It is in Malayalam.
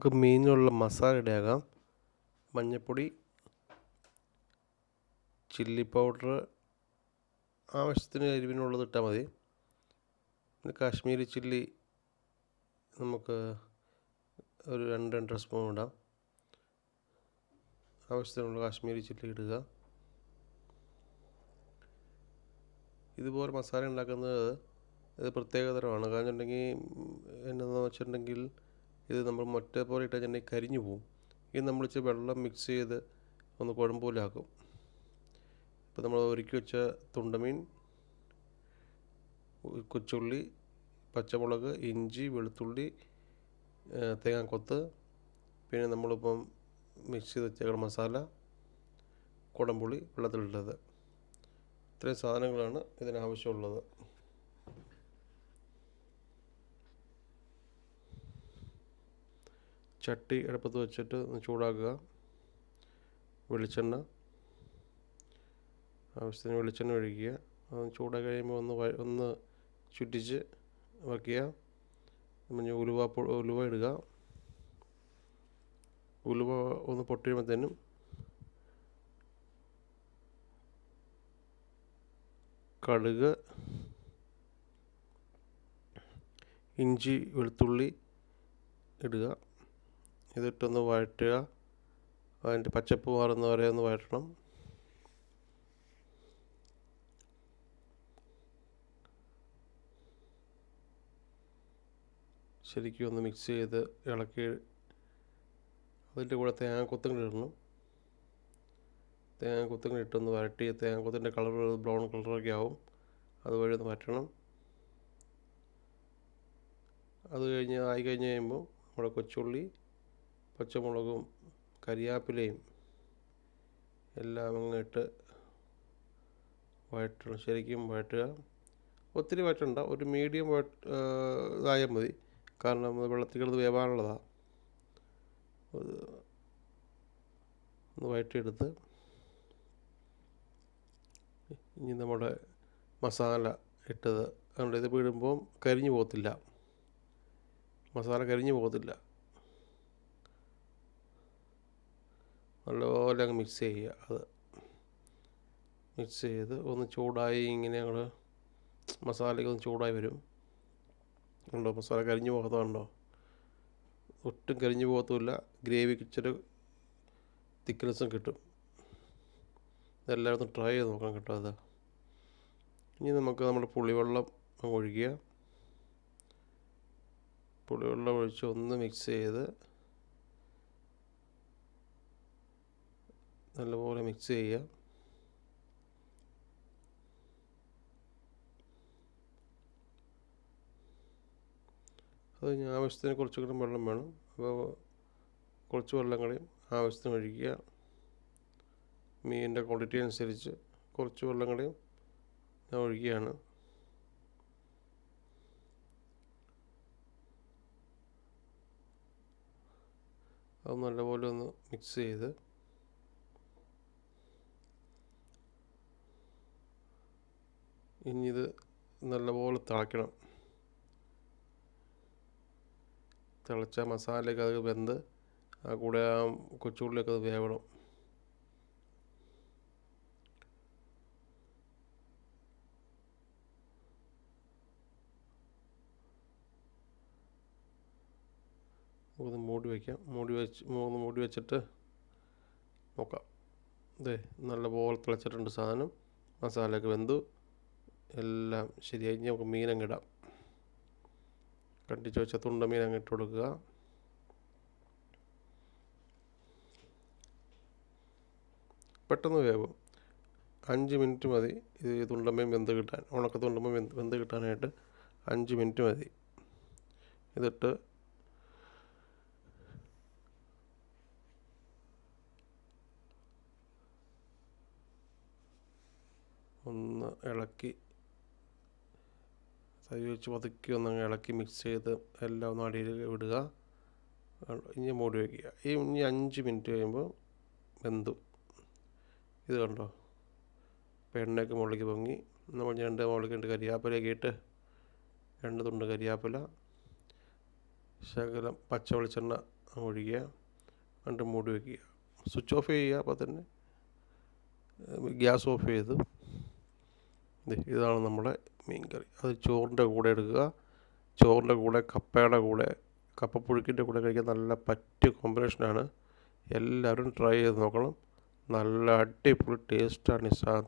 നമുക്ക് മീനിനുള്ള മസാല റെഡിയാക്കാം. മഞ്ഞൾപ്പൊടി, ചില്ലി പൗഡർ, ആവശ്യത്തിന് എരിവിനുള്ളത് ഇട്ടാൽ മതി. പിന്നെ കാശ്മീരി ചില്ലി നമുക്ക് ഒരു 2-2.5 സ്പൂൺ ഇടാം. ആവശ്യത്തിനുള്ള കാശ്മീരി ചില്ലി ഇടുക. ഇതുപോലെ മസാല ഉണ്ടാക്കുന്നത് ഇത് പ്രത്യേകതരമാണ്. കാരണം വെച്ചിട്ടുണ്ടെങ്കിൽ എന്നാന്ന് വെച്ചിട്ടുണ്ടെങ്കിൽ ഇത് നമ്മൾ മൊറ്റ പോലെ ഇട്ട് കഴിഞ്ഞിട്ടുണ്ടെങ്കിൽ കരിഞ്ഞു പോകും. ഇത് നമ്മൾ ഇച്ചിരി വെള്ളം മിക്സ് ചെയ്ത് ഒന്ന് കുഴമ്പ് പോലെ ആക്കും. ഇപ്പോൾ നമ്മൾ ഒരുക്കി വെച്ച തുണ്ടമീൻ, കൊച്ചുള്ളി, പച്ചമുളക്, ഇഞ്ചി, വെളുത്തുള്ളി, തേങ്ങാക്കൊത്ത്, പിന്നെ നമ്മളിപ്പം മിക്സ് ചെയ്ത് വെച്ചേക്കുന്ന മസാല, കുടംപുളി വെള്ളത്തിലിട്ടത്, ഇത്രയും സാധനങ്ങളാണ് ഇതിനാവശ്യമുള്ളത്. ചട്ടി അടുപ്പത്ത് വെച്ചിട്ട് ചൂടാക്കുക. വെളിച്ചെണ്ണ, ആവശ്യത്തിന് വെളിച്ചെണ്ണ ഒഴിക്കുക. അത് ചൂടായി കഴിയുമ്പോൾ ഒന്ന് ചുറ്റിച്ച് വയ്ക്കുക. പിന്നെ ഉലുവ ഇടുക. ഉലുവ ഒന്ന് പൊട്ടിയുമ്പോഴത്തേനും കടുക്, ഇഞ്ചി, വെളുത്തുള്ളി ഇടുക. ഇതിട്ടൊന്ന് വഴറ്റുക. അതിൻ്റെ പച്ചപ്പ് മാറുന്ന വരെ ഒന്ന് വഴറ്റണം. ശരിക്കും ഒന്ന് മിക്സ് ചെയ്ത് ഇളക്കി അതിൻ്റെ കൂടെ തേങ്ങാക്കൊത്തും ഇടണം. തേങ്ങാക്കൊത്തും ഇട്ടൊന്ന് വഴറ്റി തേങ്ങാക്കൊത്തിൻ്റെ കളർ ബ്രൗൺ കളറൊക്കെ ആവും. അതുവഴി ഒന്ന് വഴറ്റണം. അത് ആയി കഴിയുമ്പോൾ നമ്മുടെ കൊച്ചുള്ളി, പച്ചമുളകും കരിയാപ്പിലയും എല്ലാം അങ്ങോട്ട് വഴറ്റണം. ശരിക്കും വഴറ്റുക. ഒത്തിരി വഴറ്റണ്ട, ഒരു മീഡിയം ഇതായാൽ മതി. കാരണം വെള്ളത്തിൽ കിടന്ന് വേവാനുള്ളതാണ്. ഒന്ന് വഴറ്റിയെടുത്ത് ഇനി നമ്മുടെ മസാല ഇട്ടത് അതുകൊണ്ട് ഇത് വീടുമ്പോൾ കരിഞ്ഞു പോകത്തില്ല. മസാല കരിഞ്ഞു പോകത്തില്ല. നല്ലപോലെ അങ്ങ് മിക്സ് ചെയ്യുക. അത് മിക്സ് ചെയ്ത് ഒന്ന് ചൂടായി ഇങ്ങനെ ഞങ്ങൾ മസാലയ്ക്ക് ഒന്ന് ചൂടായി വരും. ഉണ്ടോ മസാല കരിഞ്ഞു പോകാത്തതുണ്ടോ? ഒട്ടും കരിഞ്ഞു പോകത്തുമില്ല. ഗ്രേവിക്ക് ഇച്ചിരി തിക്നെസ്സും കിട്ടും. ഇതെല്ലാവരും ഒന്ന് ട്രൈ ചെയ്ത് നോക്കണം കേട്ടോ. അത് ഇനി നമുക്ക് നമ്മുടെ പുളിവെള്ളം ഒഴിക്കുക. പുളിവെള്ളം ഒഴിച്ച് ഒന്ന് മിക്സ് ചെയ്ത് നല്ലപോലെ മിക്സ് ചെയ്യുക. അത് കഴിഞ്ഞ് ആവശ്യത്തിന് കുറച്ചുകൂടി വെള്ളം വേണം. അപ്പോൾ കുറച്ച് വെള്ളം കൂടി ആവശ്യത്തിന് ഒഴിക്കുക. മീനിൻ്റെ ക്വാണ്ടിറ്റി അനുസരിച്ച് കുറച്ച് വെള്ളം കൂടി ഞാൻ ഒഴിക്കുകയാണ്. അത് നല്ലപോലെ ഒന്ന് മിക്സ് ചെയ്ത് ഇനി ഇത് നല്ലപോലെ തിളയ്ക്കണം. തിളച്ച മസാലയൊക്കെ അത് വെന്ത് ആ കൂടെ ആ കൊച്ചുള്ളിയൊക്കെ അത് വേവണം. ഒന്ന് മൂടി വയ്ക്കാം. മൂടി വെച്ചിട്ട് നോക്കാം. ഇതേ നല്ലപോലെ തിളച്ചിട്ടുണ്ട് സാധനം. മസാലയൊക്കെ വെന്തു, എല്ലാം ശരിയായി. ഇനി നമുക്ക് മീനങ്ങ് ഇടാം. കണ്ടിച്ച് വെച്ച തുണ്ടമീൻ അങ്ങ് ഇട്ട് കൊടുക്കുക. പെട്ടെന്ന് വേവും. 5 മിനിറ്റ് മതി ഇത് തുണ്ടമീൻ വെന്ത് കിട്ടാൻ. ഉണക്ക തുണ്ടമീൻ വെന്ത് കിട്ടാനായിട്ട് 5 മിനിറ്റ് മതി. ഇതിട്ട് ഒന്ന് ഇളക്കി തൈ വെച്ച് പതുക്കി ഒന്നങ്ങ് ഇളക്കി മിക്സ് ചെയ്ത് എല്ലാം ഒന്ന് അടിയിൽ വിടുക. ഇനി മൂടി വയ്ക്കുക. ഇനി 5 മിനിറ്റ് കഴിയുമ്പോൾ വെന്തു. ഇത് കണ്ടോ, ഇപ്പോൾ എണ്ണയൊക്കെ മുകളിലേക്ക് പൊങ്ങി. നമ്മൾ 2 മുകളിലേക്ക് കരിയാപ്പിലയൊക്കെ ഇട്ട് 2 തുണ്ട് കരിയാപ്പില, ശകലം പച്ച വെളിച്ചെണ്ണ ഒഴിക്കുക, എന്നിട്ട് മൂടി വയ്ക്കുക. സ്വിച്ച് ഓഫ് ചെയ്യുക. അപ്പോൾ തന്നെ ഗ്യാസ് ഓഫ് ചെയ്ത്. ഇതാണ് നമ്മുടെ മീൻ കറി. അത് ചോറിൻ്റെ കൂടെ എടുക്കുക. ചോറിൻ്റെ കൂടെ, കപ്പയുടെ കൂടെ, കപ്പപ്പുഴുക്കിൻ്റെ കൂടെ കഴിക്കാൻ നല്ല പറ്റിയ കോമ്പിനേഷനാണ്. എല്ലാവരും ട്രൈ ചെയ്ത് നോക്കണം. നല്ല അടിപൊളി ടേസ്റ്റാണ് ഈ സാധനം.